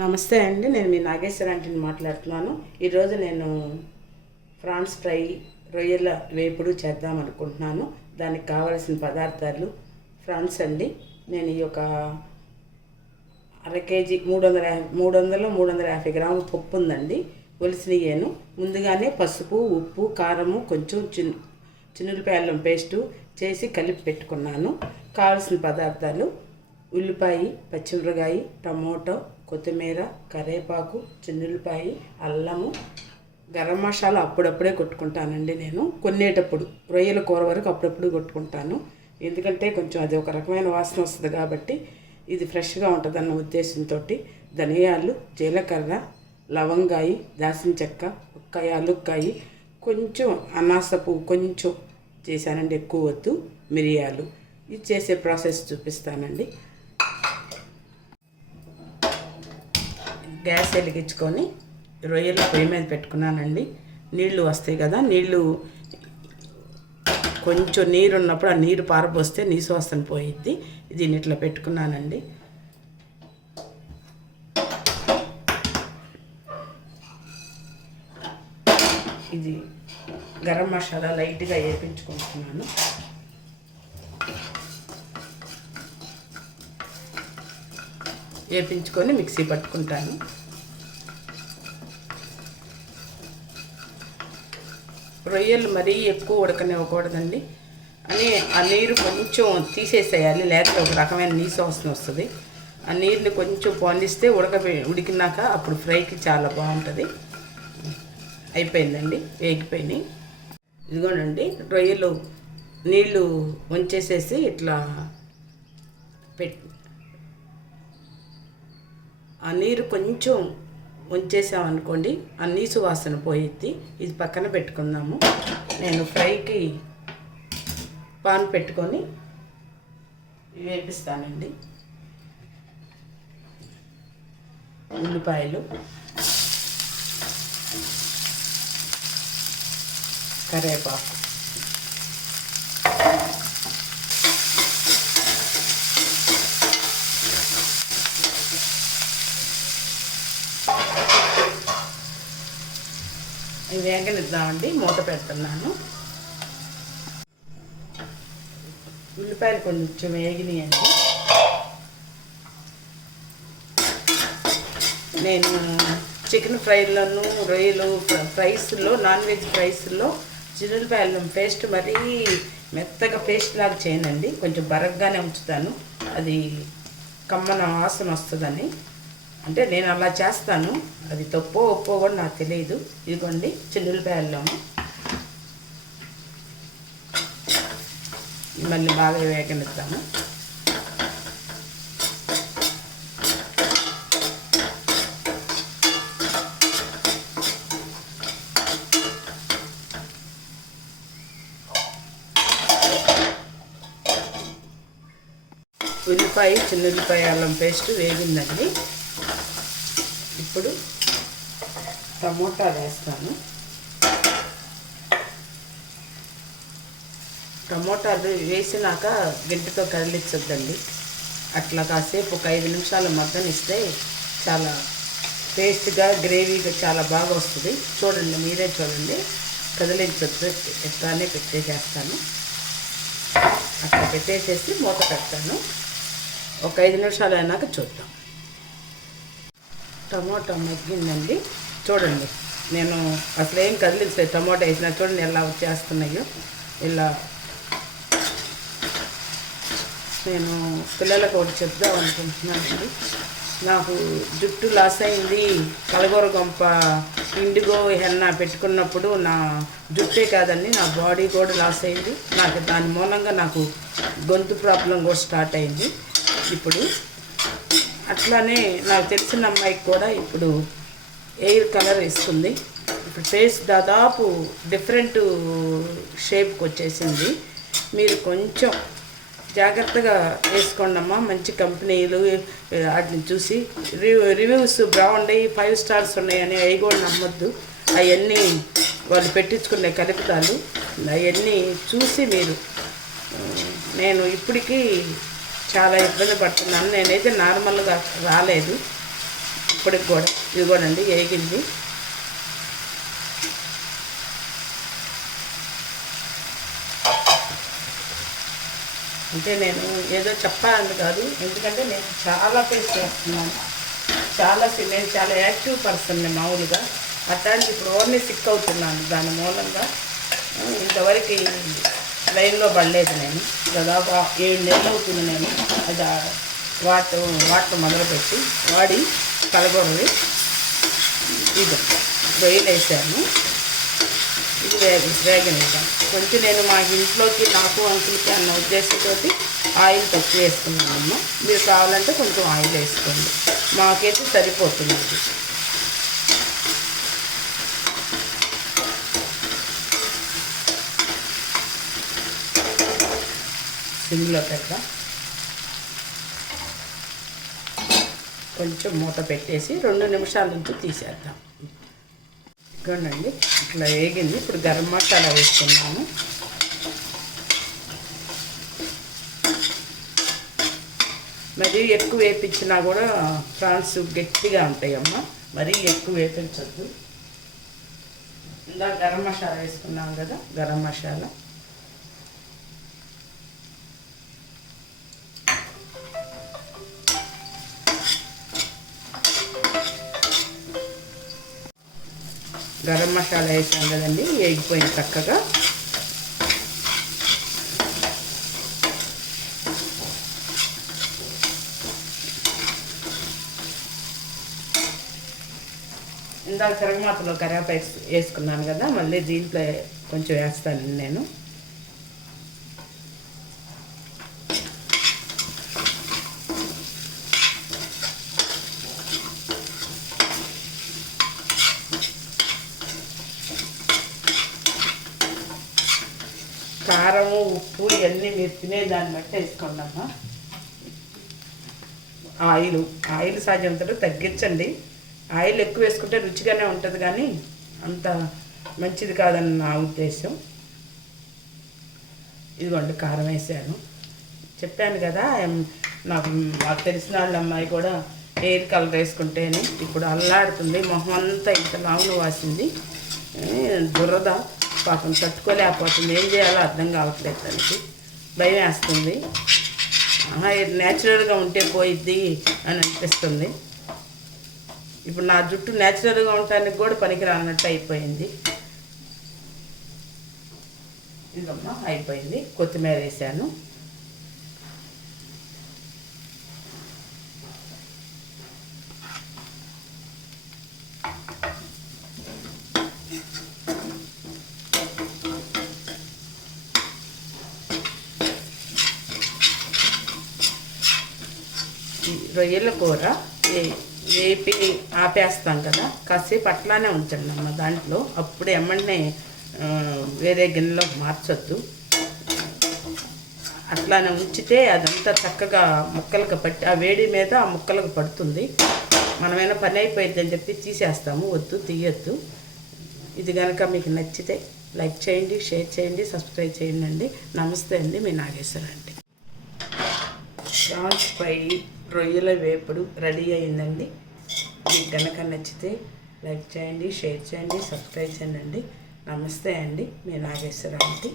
నమస్తే అండి, నేను మీ నాగేశ్వర ఆంటీని మాట్లాడుతున్నాను. ఈరోజు నేను ఫ్రాన్స్ ఫ్రై, రొయ్యల వేపుడు చేద్దాం అనుకుంటున్నాను. దానికి కావలసిన పదార్థాలు ఫ్రాన్స్ అండి. నేను ఈ యొక్క అర కేజీ 350 గ్రాముల పప్పు ఉందండి, ఒలిసినయ్యాను. ముందుగానే పసుపు, ఉప్పు, కారము, కొంచెం చిన్నులపాయలం పేస్టు చేసి కలిపి పెట్టుకున్నాను. కావలసిన పదార్థాలు ఉల్లిపాయ, పచ్చిమిరపకాయ, టమోటో, కొత్తిమీర, కరివేపాకు, చిన్నులపాయ, అల్లము, గరం మసాలా అప్పుడప్పుడే కొట్టుకుంటానండి. నేను కొనేటప్పుడు రొయ్యల కూర వరకు అప్పుడప్పుడు కొట్టుకుంటాను, ఎందుకంటే కొంచెం అది ఒక రకమైన వాసన వస్తుంది కాబట్టి ఇది ఫ్రెష్గా ఉంటుందన్న ఉద్దేశంతో ధనియాలు, జీలకర్ర, లవంగాయ, దాల్చిన చెక్క, ఒక్కాయ, అలుక్కాయ, కొంచెం అనాస పువ్వు కొంచెం చేశానండి, ఎక్కువ వద్దు, మిరియాలు. ఇది చేసే ప్రాసెస్ చూపిస్తానండి. గ్యాస్ వెలిగించుకొని రొయ్యలు పొయ్యి మీద పెట్టుకున్నానండి. నీళ్లు వస్తాయి కదా, కొంచెం నీరు ఉన్నప్పుడు ఆ నీరు పారబోస్తే నీసు వాసన పోయిద్ది. దీన్ని ఇట్లా పెట్టుకున్నానండి. ఇది గరం మసాలా లైట్గా వేయించుకుంటున్నాను. వేపించుకొని మిక్సీ పట్టుకుంటాను. రొయ్యలు మరీ ఎక్కువ ఉడకనివ్వకూడదండి, అని ఆ నీరు కొంచెం తీసేసేయాలి, లేకపోతే ఒక రకమైన నీసు వాసన వస్తుంది. ఆ నీరుని కొంచెం పొందిస్తే ఉడికినాక అప్పుడు ఫ్రైకి చాలా బాగుంటుంది. అయిపోయిందండి, వేగిపోయినాయి. ఇదిగోనండి రొయ్యలు నీళ్ళు వంచేసేసి ఇట్లా ఆ నీరు కొంచెం ఉంచేసామనుకోండి, ఆ నీసు వాసన పోయిద్ది. ఇది పక్కన పెట్టుకుందాము. నేను ఫ్రైకి పాన్ పెట్టుకొని వేపిస్తానండి. ఉల్లిపాయలు, కరివేపాకు, వేగనిద్దామండి. మూత పెడుతున్నాను. ఉల్లిపాయలు కొంచెం వేగినాయండి. నేను చికెన్ ఫ్రైలోను, రొయ్యలు ఫ్రైస్లో, నాన్ వెజ్ ఫ్రైస్లో చిన్నులపాయల పేస్ట్ మరీ మెత్తగా పేస్ట్ లాగా చేయనండి, కొంచెం బరగ్గానే ఉంచుతాను. అది కమ్మన వాసన వస్తుందని, అంటే నేను అలా చేస్తాను. అది తప్పో ఒప్పో కూడా నాకు తెలియదు. ఇదిగోండి చిన్నులపాయల్లోము మళ్ళీ బాగా వేగనిద్దాము. ఉల్లిపాయ, చిన్నులపాయ, అల్లం పేస్ట్ వేగిందండి. ఇప్పుడు టమోటా వేస్తాను. టమోటాలు వేసినాక గంటతో కదిలించొద్దండి, అట్లా కాసేపు ఒక 5 నిమిషాలు మగ్గనిస్తే చాలా టేస్ట్గా, గ్రేవీగా చాలా బాగా వస్తుంది. చూడండి, మీరే చూడండి, కదిలించొద్దు, ఎట్లానే పెట్టేసేస్తాను. అట్లా పెట్టేసేసి మూత పెడతాను. ఒక 5 నిమిషాలు అయినాక చూద్దాం. టమోటా మగ్గిందండి, చూడండి. నేను అసలు ఏం కదిలించలేదు, టమోటా వేసినా చూడండి ఎలా వచ్చేస్తున్నాయో. ఇలా నేను పిల్లలకు ఒకటి చెప్దాం అనుకుంటున్నానండి. నాకు జుట్టు లాస్ అయింది, కలగూర గొంప, ఇండిగో హెన్నా పెట్టుకున్నప్పుడు నా జుట్టే కాదండి, నా బాడీ కూడా లాస్ అయింది. నాకు దాని మూలంగా నాకు గొంతు ప్రాబ్లం కూడా స్టార్ట్ అయింది. ఇప్పుడు అట్లానే నాకు తెలిసిన అమ్మాయికి కూడా ఇప్పుడు ఎయిర్ కలర్ ఇస్తుంది. ఇప్పుడు ఫేస్ దాదాపు డిఫరెంట్ షేప్కి వచ్చేసింది. మీరు కొంచెం జాగ్రత్తగా వేసుకోండి అమ్మా. మంచి కంపెనీలు వాటిని చూసి రివ్యూస్ బాగున్నాయి, 5 స్టార్స్ ఉన్నాయని అవి కూడా నమ్మొద్దు. అవన్నీ వాళ్ళు పెట్టించుకునే కలుపుతాలు, అవన్నీ చూసి మీరు. నేను ఇప్పటికీ చాలా ఇబ్బంది పడుతున్నాను. నేనైతే నార్మల్గా రాలేదు, ఇప్పటికి కూడా ఇది కూడా అండి వేగింది. అంటే నేను ఏదో చెప్పాలని కాదు, ఎందుకంటే నేను చాలా ఫేస్ చేస్తున్నాను. నేను చాలా యాక్టివ్ పర్సన్ని మామూలుగా. అట్లాంటి ఇప్పుడు ఓన్లీ సిక్ అవుతున్నాను. దాని మూలంగా ఇంతవరకు లైన్లో పడలేదు. నేను దాదాపు 7 నెలలు అవుతుంది నేను అది వాటర్ మొదలుపెట్టి వాడి కలగొరవి ఇది రొయ్యలు వేసాను. ఇది వేగనిద్దాం కొంచెం. నేను మా ఇంట్లోకి నాకు అంకుల్కి అన్న ఉద్దేశంతో ఆయిల్ తక్కువ వేసుకున్నాను. మీరు కావాలంటే కొంచెం ఆయిల్ వేసుకోండి, మాకైతే సరిపోతుంది. ఇది సిమ్లో పెట్ట కొంచెం మూత పెట్టేసి 2 నిమిషాల నుంచి తీసేద్దాం. ఇదిగోండి ఇట్లా వేగింది. ఇప్పుడు గరం మసాలా వేసుకున్నాము. మరీ ఎక్కువ వేపించినా కూడా ప్రాన్స్ గట్టిగా ఉంటాయమ్మ, మరీ ఎక్కువ వేపించద్దు. ఇలా గరం మసాలా వేసుకున్నాం కదా, గరం మసాలా వేసాం కదండి, వేగిపోయింది చక్కగా. ఇందాక తిరగమాతలో కరివేపాకు వేసుకున్నాను కదా, మళ్ళీ దీంట్లో కొంచెం వేస్తాను నేను. కారము ఉప్పు ఇవన్నీ మీరు తినేదాన్ని బట్టి వేసుకోండమ్మా. ఆయిల్ సాధ్యమంతటా తగ్గించండి. ఆయిల్ ఎక్కువ వేసుకుంటే రుచిగానే ఉంటుంది, కానీ అంత మంచిది కాదని నా ఉద్దేశం. ఇదిగోండి కారం వేసాను. చెప్పాను కదా, నాకు తెలిసిన వాళ్ళ అమ్మాయి కూడా హెయిర్ కలర్ వేసుకుంటేనే ఇప్పుడు అల్లాడుతుంది, మొహం అంతా ఇంత లావును వాసింది. దురద పాపం తట్టుకోలేకపోతుంది. ఏం చేయాలో అర్థం కావట్లేదు, దానికి భయం వేస్తుంది. న్యాచురల్గా ఉంటే పోయిద్ది అని అనిపిస్తుంది. ఇప్పుడు నా జుట్టు న్యాచురల్గా ఉండటానికి కూడా పనికిరానట్టు అయిపోయింది. ఇదమ్మా అయిపోయింది. కొత్తిమీర వేసాను. రొయ్యల కూర వేపి ఆపేస్తాం కదా, కాసేపు అట్లానే ఉంచండి అమ్మ దాంట్లో. అప్పుడు ఎమ్మడినే వేరే గిన్నెలోకి మార్చొద్దు. అట్లానే ఉంచితే అదంతా చక్కగా ముక్కలకు పట్టి ఆ వేడి మీద ఆ ముక్కలకు పడుతుంది. మనమైనా పని అయిపోయింది అని చెప్పి తీసేస్తాము. వద్దు, తీయొద్దు. ఇది కనుక మీకు నచ్చితే లైక్ చేయండి, షేర్ చేయండి, సబ్స్క్రైబ్ చేయండి అండి. నమస్తే అండి, మీ నాగేశ్వర అండి. ప్రాన్స్ ఫ్రై రొయ్యల వేపుడు రెడీ అయిందండి. మీకు కనుక నచ్చితే లైక్ చేయండి, షేర్ చేయండి, సబ్స్క్రైబ్ చేయండి. నమస్తే అండి, మీ నాగేశ్వర అండి.